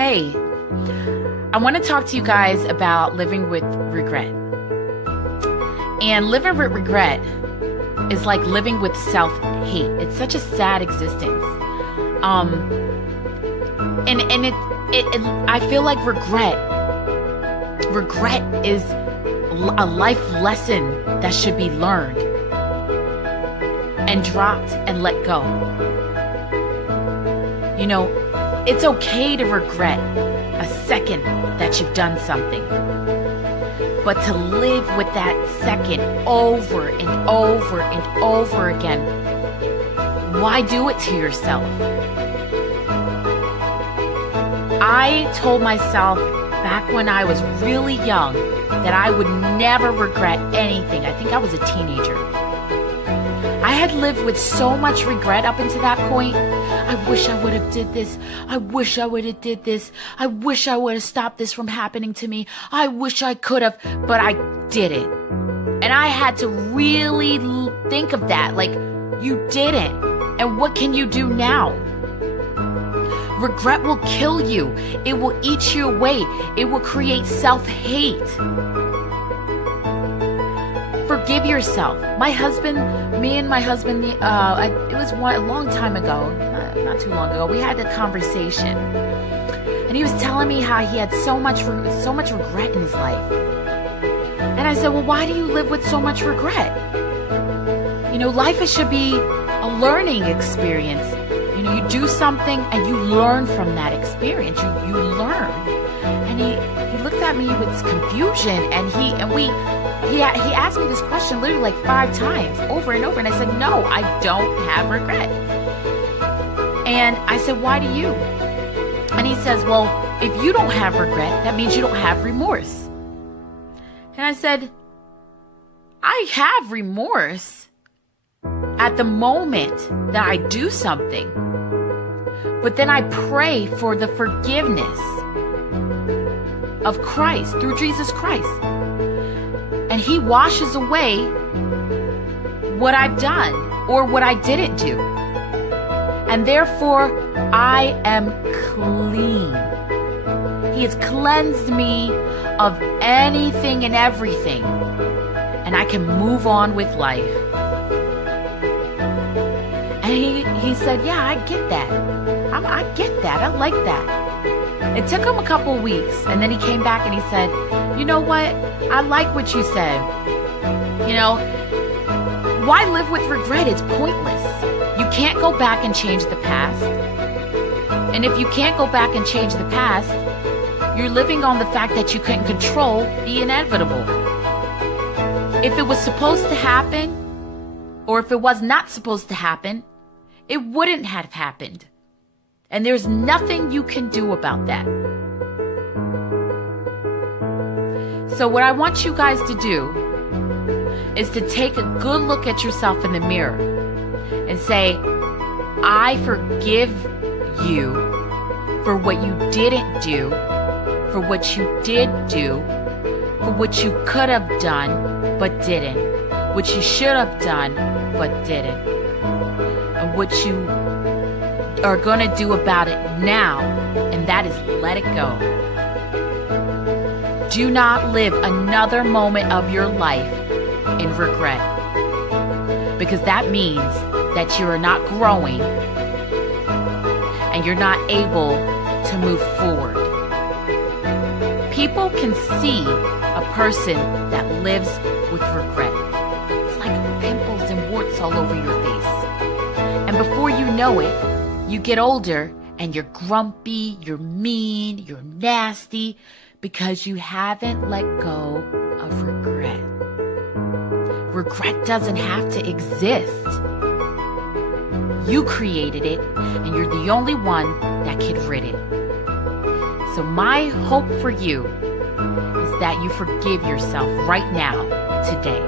Hey, I want to talk to you guys about living with regret. And living with regret is like living with self-hate. It's such a sad existence. I feel like regret is a life lesson that should be learned and dropped and let go. You know, it's okay to regret a second that you've done something. But to live with that second over and over and over again, why do it to yourself? I told myself back when I was really young that I would never regret anything. I think I was a teenager. I had lived with so much regret up until that point. I wish I would have did this. I wish I would have did this. I wish I would have stopped this from happening to me. I wish I could have, but I didn't. And I had to really think of that. Like, you didn't. And what can you do now? Regret will kill you. It will eat you away. It will create self-hate. Forgive yourself. Me and my husband, it was a long time ago, not too long ago, we had a conversation. And he was telling me how he had so much regret in his life. And I said, well, why do you live with so much regret? You know, life should be a learning experience. You know, you do something and you learn from that experience. You learn. And he looked at me with confusion, and he asked me this question literally like 5 times over and over. And I said, no, I don't have regret. And I said, why do you? And he says, well, if you don't have regret, that means you don't have remorse. And I said, I have remorse at the moment that I do something. But then I pray for the forgiveness of Christ through Jesus Christ. And he washes away what I've done or what I didn't do. And therefore, I am clean. He has cleansed me of anything and everything. And I can move on with life. And he said, yeah, I get that. I get that. I like that. It took him a couple weeks. And then he came back and he said, you know what? I like what you said. You know, why live with regret? It's pointless. You can't go back and change the past. And if you can't go back and change the past, you're living on the fact that you couldn't control the inevitable. If it was supposed to happen, or if it was not supposed to happen, it wouldn't have happened. And there's nothing you can do about that. So what I want you guys to do is to take a good look at yourself in the mirror and say, I forgive you for what you didn't do, for what you did do, for what you could have done but didn't, what you should have done but didn't, and what you are going to do about it now, and that is let it go. Do not live another moment of your life in regret, because that means that you are not growing and you're not able to move forward. People can see a person that lives with regret. It's like pimples and warts all over your face. And before you know it, you get older and you're grumpy, you're mean, you're nasty, because you haven't let go of regret. Regret doesn't have to exist. You created it, and you're the only one that can rid it. So my hope for you is that you forgive yourself right now, today.